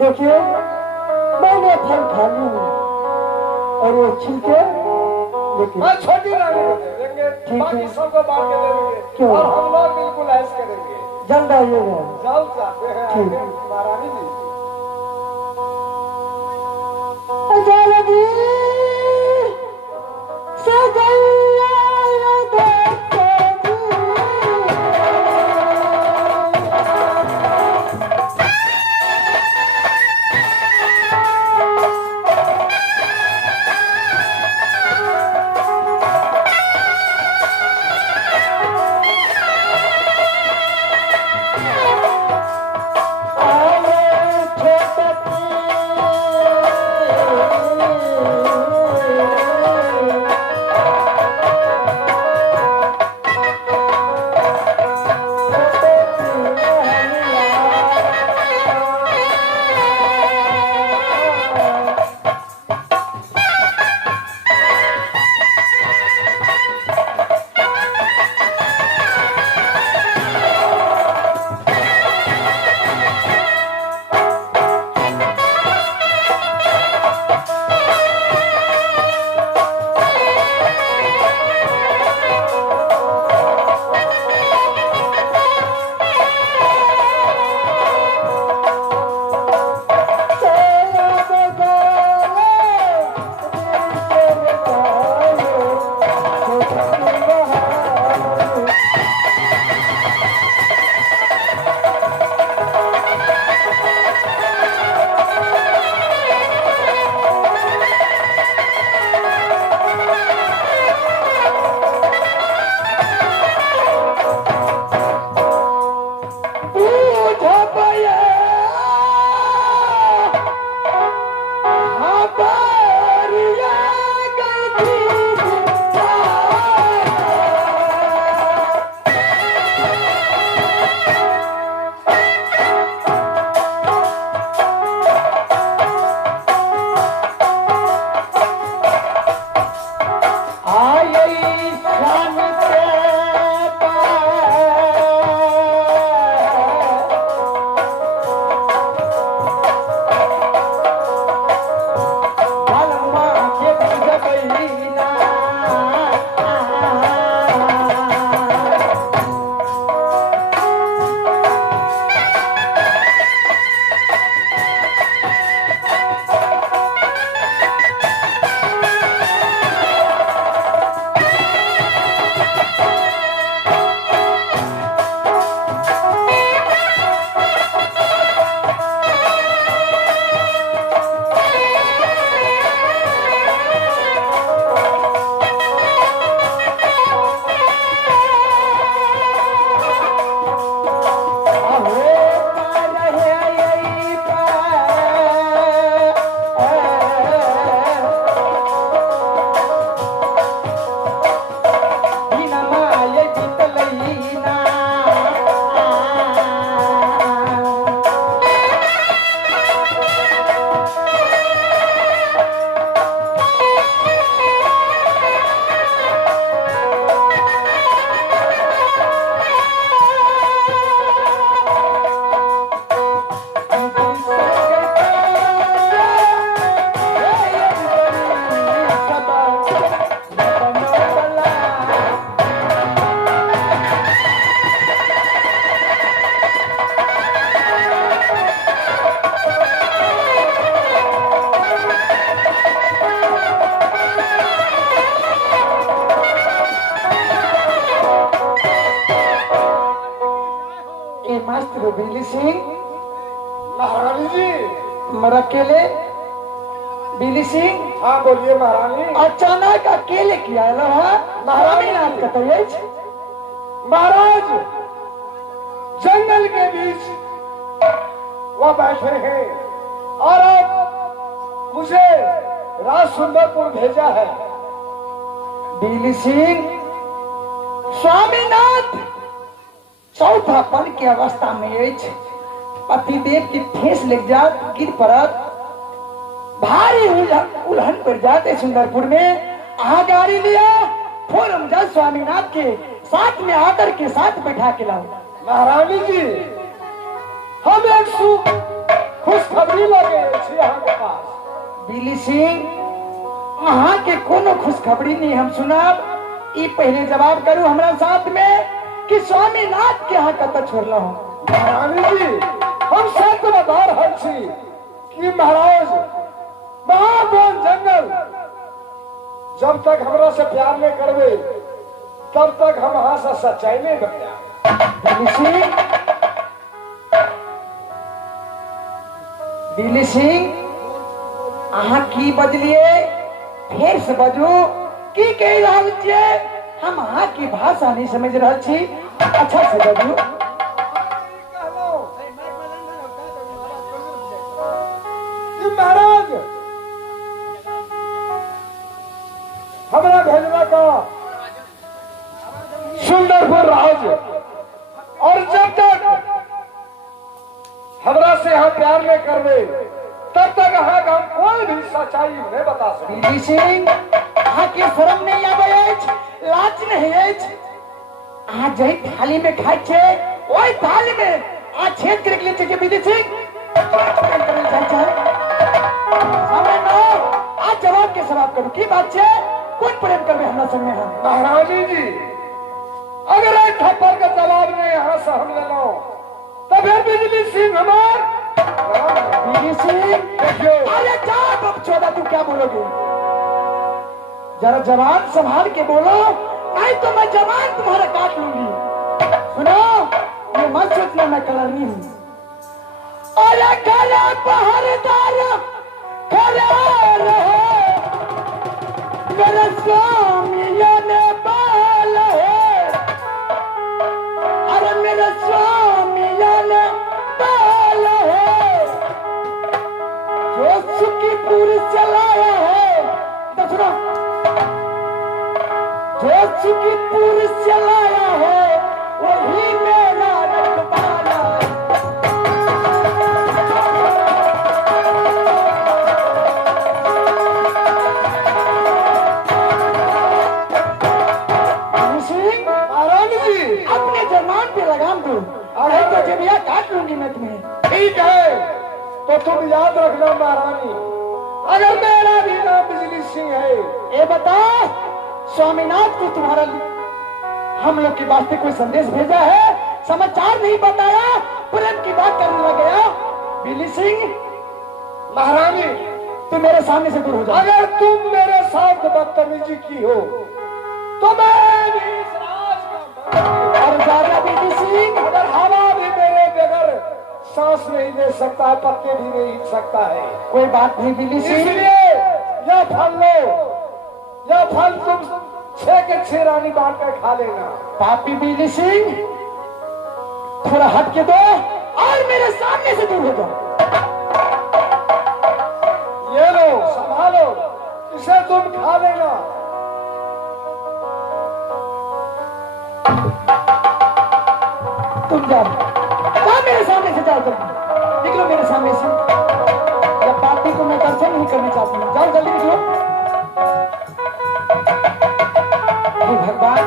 देखिए मैंने फल खा ली और वो छिलके लेकिन मैं छोटी रानी को दे देंगे, बाकी सबको बांट के दे देंगे। क्यों? और हम लोग बिल्कुल ऐश करेंगे। जल्द आइएगा। जल्द चाहते हैं ठीक। आगे महारानी जी। जल्दी सजैया बिजली सिंह महारानी जी। अकेले बिजली सिंह। हाँ बोलिए महारानी। अचानक अकेले किया है महारानी नाम कतई। महाराज जंगल के बीच वह बैठे हैं और अब मुझे राज सुंदरपुर भेजा है। बिजली सिंह स्वामीनाथ चौथा पल की अवस्था में पतिदेव की ठेस लग जात गिर पड़त भारी उल्हन पड़ जाते सुंदरपुर में। आ गाड़ी लिया फोरम जज स्वामीनाथ के साथ में आकर के साथ बैठा के लाओ। महारानी जी हम एक खुशखबरी लगे छी अहाँ के पास। बिली सिंह अहाँ के कोनो खुशखबरी नहीं हम सुनाब। ई पहले जवाब करू हमरा साथ में कि स्वामीनाथ के यहाँ कत छोड़ल हूँ। महारानी जी हम सच बता रहल छी कि महाराज महाबन जंगल जब तक हमरा से प्यार नहीं करबे तब तक हम अहाँ से सच्चाई नहीं बताया। बिली सिंह अहाँ की बजलिए फिर से बजू की कह रहल छियै? हम अहाँ की भाषा नहीं समझ रहा छी। अच्छा से बजू। महाराज हमरा भेजवा का सुंदरपुर राज और जब तक हमरा से यहाँ प्यार नहीं करवे तब तक अहाँ हम कोई भी सच्चाई नहीं बता सकते। बिली सिंह अहाँ के शर्म नहीं आवे अछि, लाज नहीं अछि? अहाँ जही थाली में खाए छे ओही थाली में आ छेद करके लिए छे। बिली सिंह सामने नो आज जवाब के सवाल करू की बात छे? कौन प्रेम करबे हमरा संग में? हम महारानी जी अगर एक थप्पड़ का जवाब नहीं यहाँ से हम ले लो तब फिर बिजली सिंह हमार बिली सिंह अरे जा बब चौदह तू क्या बोलोगे? जरा जवान संभाल के बोलो नहीं तो मैं जवान तुम्हारा काट लूंगी। सुनो ये मत सोचना मैं कलरनी हूँ। अरे खरा पहरेदार खरा रहे मेरे स्वामी ने बाल है। अरे मेरे स्वामी ने बाल है जो सुखीपुर चलाया है। तो सुनो जो सुखीपुर चलाया है वही मेरा रखवाला है। अपने जमान पे लगाम दो और तो जबिया काट लूंगी मैं तुम्हें। ठीक है तो तुम याद रखना महारानी अगर मेरा भी नाम बिजली सिंह है। ये बता स्वामीनाथ को तुम्हारा हम लोग के वास्ते कोई संदेश भेजा है? समाचार नहीं बताया, प्रेम की बात करने लग गया। बिली सिंह महारानी तुम मेरे सामने से दूर हो जाओ। अगर तुम मेरे साथ बदतमीजी की हो तो मैं भी इस राज का और ज्यादा बिली सिंह अगर हवा भी मेरे बगैर सांस नहीं ले सकता है पत्ते भी नहीं हिल सकता है। कोई बात नहीं बिली सिंह। इसलिए यह फल लो, यह फल तुम 6 के 6 रानी बांट कर खा लेना। पापी बिली सिंह थोड़ा हट के दो और मेरे सामने से दूर हो जाओ। ये लो संभालो, इसे तुम खा लेना। तुम जाओ मेरे सामने से, जाओ तुम निकलो मेरे सामने से। जब पापी को मैं दर्शन नहीं करना चाहती हूँ, जाओ जल्दी निकलो। हे भगवान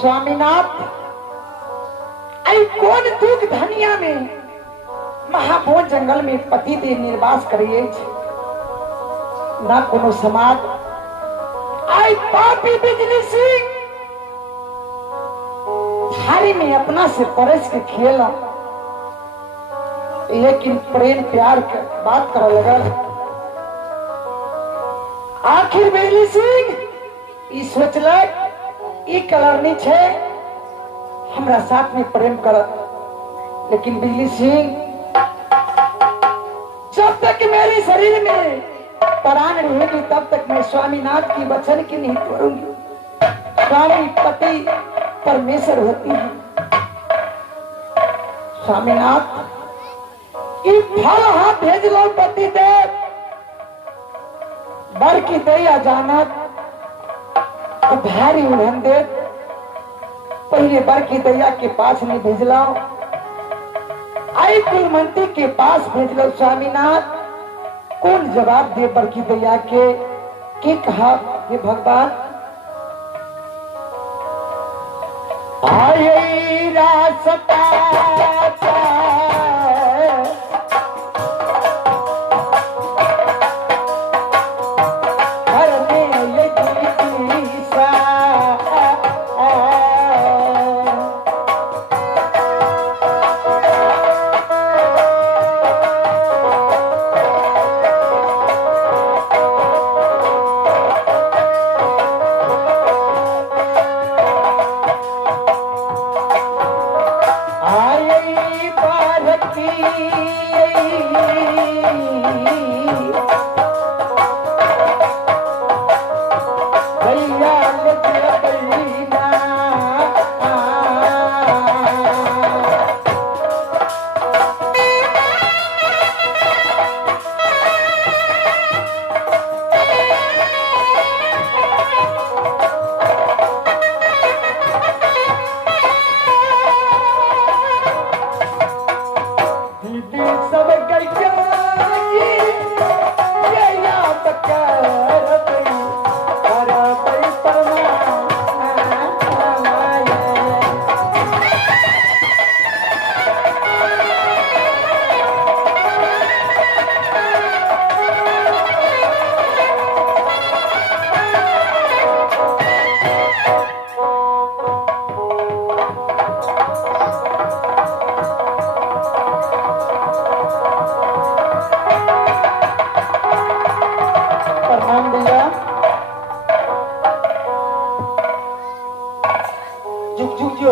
स्वामीनाथ आई कौन दुख धनिया में महाभोज जंगल में पति देव निर्वास करिए ना कोनो समाज। आई पापी बिजली सिंह थाली में अपना से परस के खेला, लेकिन प्रेम प्यार के बात कर लगा। आखिर बिजली सिंह ई सोचलक ई कलरनी छे हमरा साथ में प्रेम करत, लेकिन बिजली सिंह जब तक मेरे शरीर में प्राण रहेगी तब तक मैं स्वामीनाथ की वचन की नहीं तोड़ूंगी। स्वामी पति परमेश्वर होती है। स्वामीनाथ ई फल हाथ भेज लो पति देव, बर की दैया जानत तो भारी उड़न दे। पहले बर की दैया के पास नहीं भेजला, आई कुलमंती के पास भेज लो। स्वामीनाथ कौन जवाब दे बर की दैया के कहा? हे भगवान आई रास्ता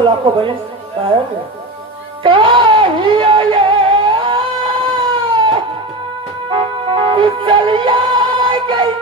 लाखों बहन काहिया ये चलिया गई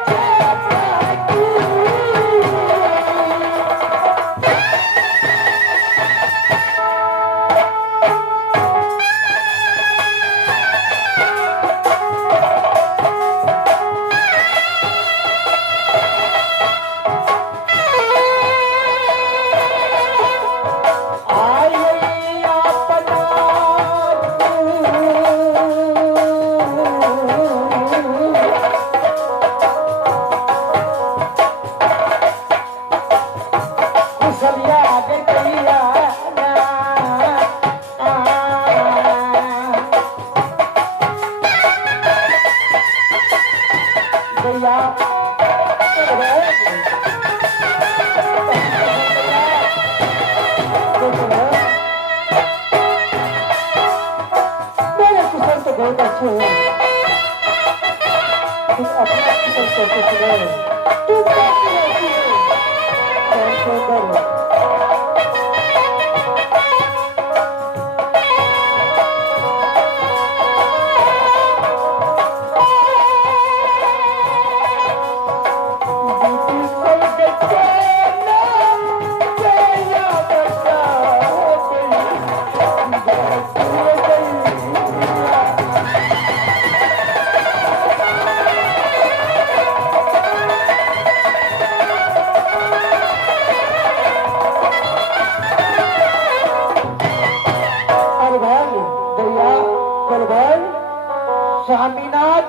स्वामीनाथ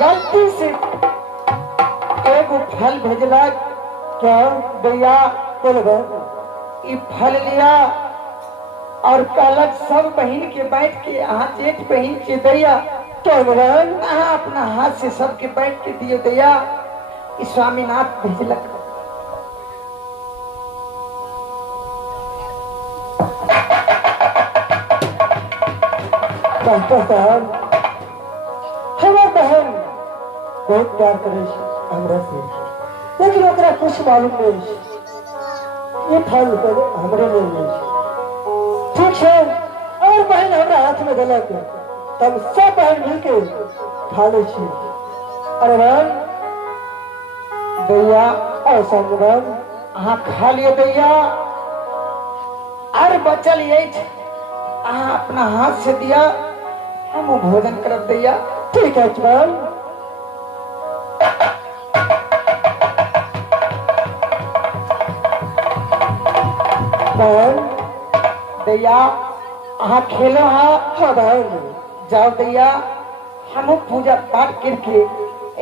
गलती से एगो फल भेजला क्या भैया बोलबे ई फल लिया और कहलक सब बहन के बैठ के अहाँ जेठ बहन के दैया तो अहाँ अपना हाथ से सबके बैठ के दियो दैया ई स्वामीनाथ भेजलक हमार बहन बहुत प्यार करे हमरा से लेकिन ओकरा कुछ मालूम नहीं ये फल हमरे लिए नहीं ठीक है और बहन हमरा हाथ में गलत तब सब बहन मिलके खा ले छी अरे बहन दैया और सब बहन अहाँ खा लियो दैया और बचल ये अहाँ अपना हाथ से दिया हम भोजन करब दैया ठीक है चल दैया अहाँ खेलो हाँ जाओ दैया हम पूजा पाठ करके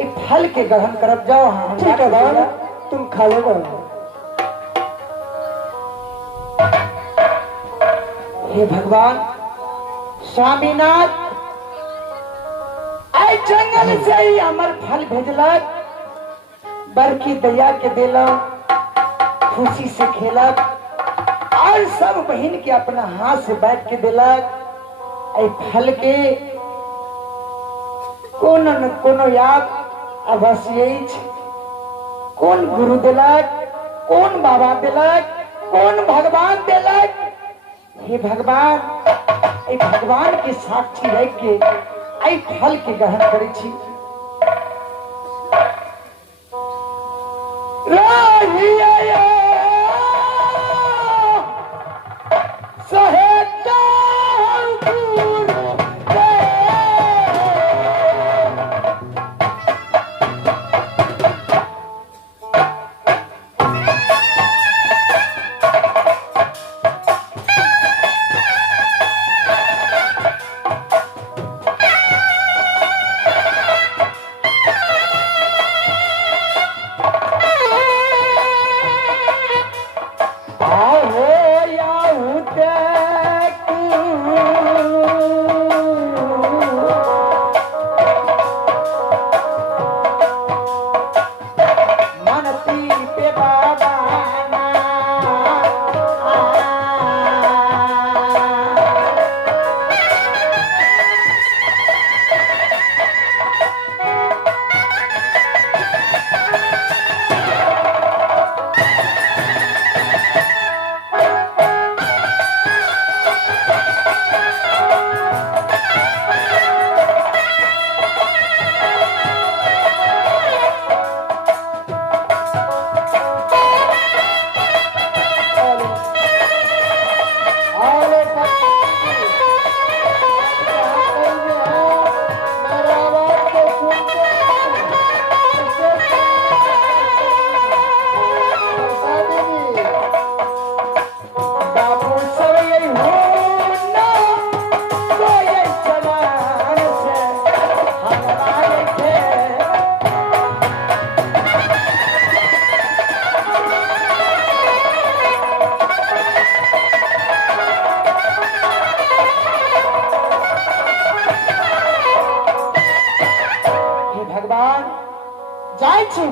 एक फल के ग्रहण करब जाओ हाँ ठीक है भाई तुम खा लो हे भगवान स्वामीनाथ आई जंगल से ही हमार फल भेजलक बड़की दैया के दिला खुशी से खेलक और सब बहन के अपना हाथ से बैठ के दिलक आई फल के कोनो न कोनो याद अवश्य कौन गुरु दिलक कौन बाबा दिलक कौन भगवान दिलक हे भगवान एक भगवान के साक्षी रह के आई फल के ग्रहण करे छी।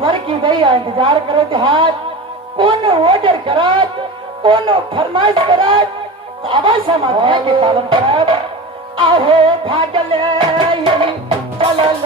भर की गई इंतजार करत हाथ कौन ऑर्डर करत कौन फरमाइश करत आवा समाधान के पालन करत आहो भागल चलल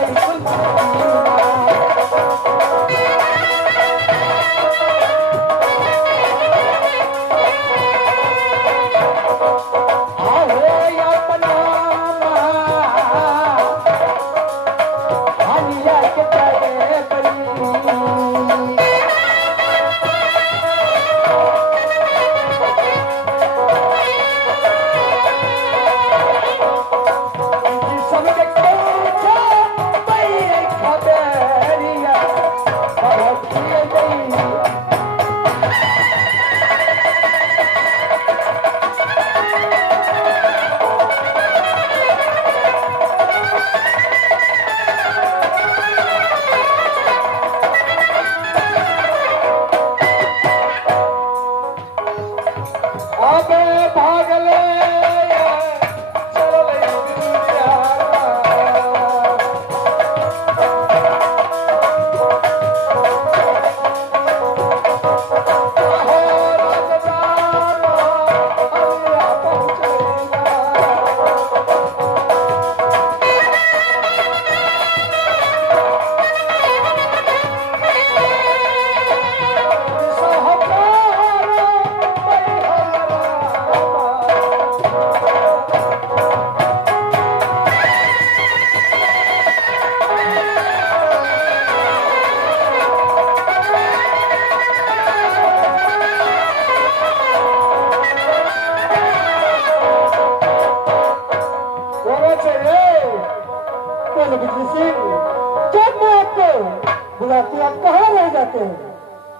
बुलाते आप कहाँ रह जाते हैं?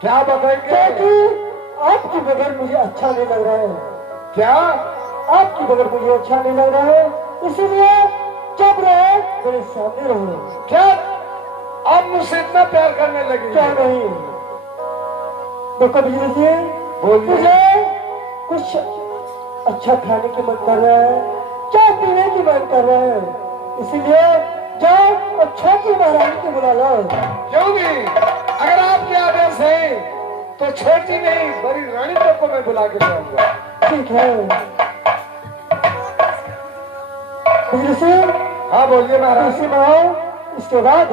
क्या बताएंगे? क्योंकि आपकी बगैर मुझे अच्छा नहीं लग रहा है। क्या? आपकी बगैर मुझे अच्छा नहीं लग रहा है, इसीलिए चुप रहे, मेरे सामने रहो। क्या आप मुझसे इतना प्यार करने लगे? क्या नहीं? तो कभी मुझे कुछ अच्छा खाने की मन कर रहा है, चाय पीने की मन कर रहा है, इसीलिए जाओ और छोटी महारानी को बुला लो। क्यों नहीं? अगर आपके आदेश है तो छोटी नहीं बड़ी रानी तक को मैं बुला के लाऊंगा। ठीक है। हाँ बोलिए महाराज। इसके बाद